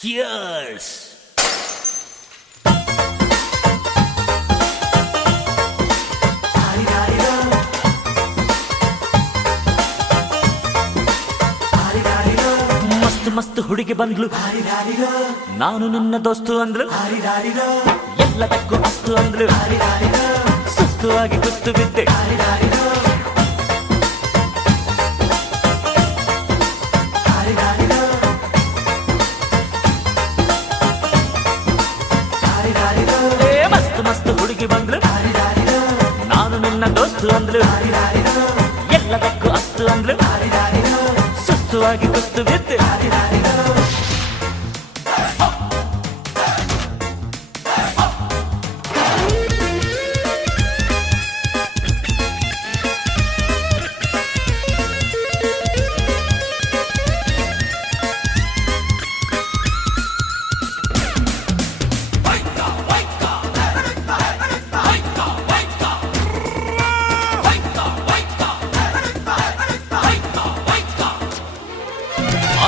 Cheers! ಮಸ್ತ್ ಮಸ್ತ್ ಹುಡುಗಿ ಬಂದ್ಲು, ನಾನು ನಿನ್ನ ದೋಸ್ತು ಅಂದ್ಲು, ಎಲ್ಲದಕ್ಕೂ ಅಸ್ತು ಅಂದ್ಲು, ಸುಸ್ತು ಆಗಿ ಕುಸ್ತು ಬಿದ್ದೆ. ಮಸ್ತ್ ಮಸ್ತ್ ಹುಡುಗಿ ಬಂದ್ಲು, ನಾನು ನಿನ್ನ ದೋಸ್ತು ಅಂದ್ಲು, ಎಲ್ಲದಕ್ಕೂ ಅಸ್ತು ಅಂದ್ಲು, ಸುಸ್ತು ಆಗಿ ಕುಸ್ತು ಬಿದ್ದೆ.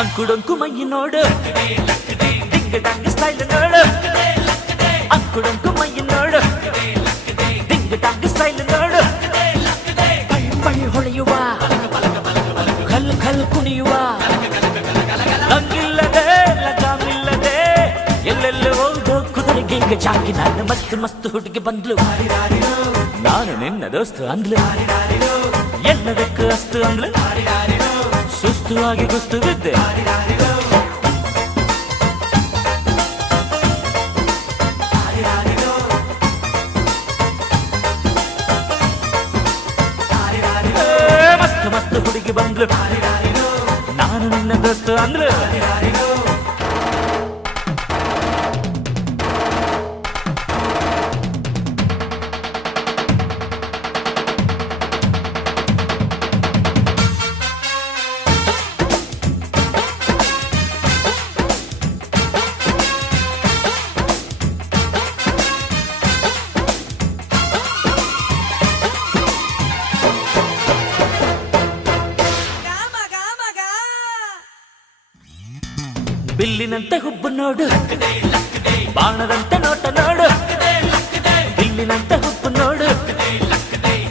ಅಂಕುಡೊಂಕು ಮೈ ನೋಡು, ಡಿಂಗ್ ಡಂಗ್ ಸ್ಟೈಲ್ ನೋಡು, ಅಂಕುಡೊಂಕು ಮೈ ನೋಡು, ಡಿಂಗ್ ಡಂಗ್ ಸ್ಟೈಲ್ ನೋಡು, ಪೈ ಪೈ ಹೊಳೆಯುವ, ಖಲ್ ಖಲ್ ಕುಣಿಯುವ, ಲಂಗಿಲ್ಲದೆ ಲಗಾಮಿಲ್ಲದೆ ಎಲ್ಲೆಲ್ಲೂ ಹೋದೋ ಕುದುರೆಗೆ ಈಗ ಚಾಕಿ. ನಾನು ಮಸ್ತ್ ಮಸ್ತ್ ಹುಡುಗಿ ಬಂದ್ಲು, ನಾನು ನಿನ್ನ ದೋಸ್ತು ಅಂದ್ಲು, ಎಲ್ಲದಕ್ಕೂ ಅಸ್ತು ಅಂದ್ಲು, ಸುಸ್ತು ಆಗಿ ಕುಸ್ತು ಬಿದ್ದೆ. ಮಸ್ತ್ ಮಸ್ತ್ ಹುಡುಗಿ ಬಂದ್ಲು, ನಾನು ನಿನ್ನ ದೋಸ್ತು ಅಂದ್ಲು. ಬಿಲ್ಲಿನಂತೆ ಹುಬ್ಬು ನೋಡು, ಬಾಣದಂತೆ ನೋಟ ನೋಡು, ಬಿಲ್ಲಿನಂತೆ ಹುಬ್ಬು ನೋಡು,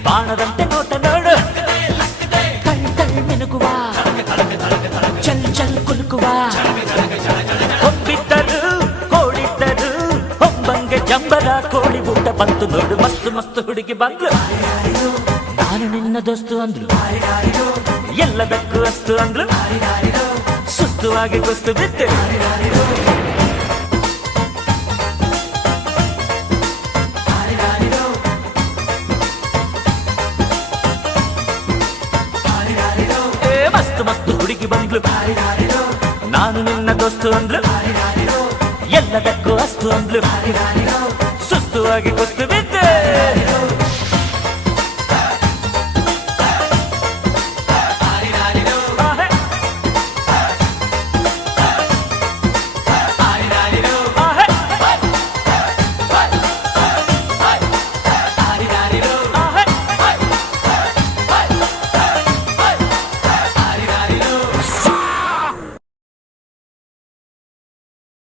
ಬಾಣದಂತೆ ನೋಟ ನೋಡು, ಕಣ್ ಕಣ್ ಮಿನುಗುವ, ಚಲ್ ಚಲ್ ಕುಲುಕುವ, ಹೊಬ್ಬಿದ್ದರು ಕೋಡಿದ್ದರು ಹೊಂಬಂಗೆ ಜಂಬರ ಕೋಳಿ ಊಟ ಬಂತು ನೋಡು. ಮಸ್ತ್ ಮಸ್ತ್ ಹುಡುಗಿ ಬಂದ್ಲು, ನಾನು ನಿನ್ನ ದೋಸ್ತು ಅಂದ್ಲು, ಎಲ್ಲದಕ್ಕೂ ಅಸ್ತು ಅಂದ್ಲು, ಸುಸ್ತು ಆಗಿ ಕುಸ್ತು ಬಿದ್ದೆ. ಮಸ್ತ್ ಮಸ್ತ್ ಹುಡುಗಿ ಬಂದ್ಲು, ನಾನು ನಿನ್ನ ದೋಸ್ತು ಅಂದ್ಲು, ಎಲ್ಲದಕ್ಕೂ ಅಸ್ತು ಅಂದ್ಲು, ಸುಸ್ತು ಆಗಿ ಕುಸ್ತು ಬಿದ್ದೆ.